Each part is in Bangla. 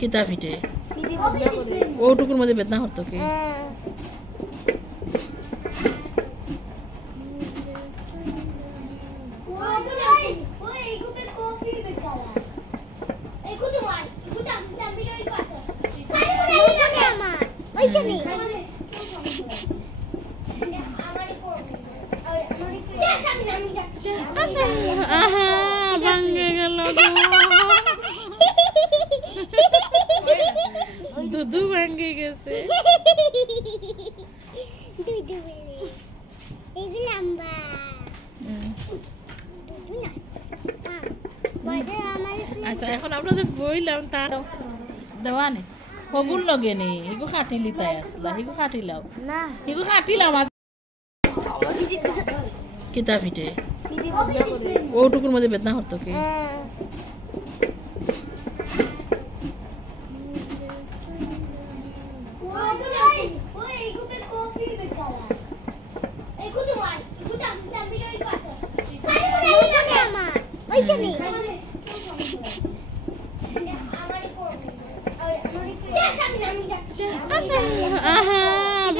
কিতা পিঠে ওটুকুর মধ্যে বেদনা হতো কি ভাঙ্গে গেল দুধু ভাঙ্গে গেছে আচ্ছা এখন আপনাদের বইলাম তার দেওয়া নেই হগুন লগে নেই হিগু খাটিলি তাই আসলা হিগু খাটিলাও না হিগু খাটিলাম কিতা পিঠে ওটুকুর মধ্যে বেদনা হতো কি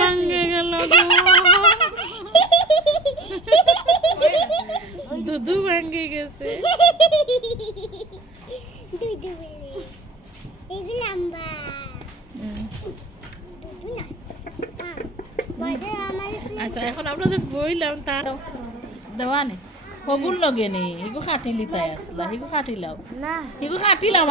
ভাঙ্গে গেল দুধু ভাঙ্গে গেছে আচ্ছা এখন আপনাদের বইলাম তার দেওয়া নেই হগুন লগে নেই হিগু খাটিলি তাই আসলা হিগু খাটিলাও না হিগু খাটিলাম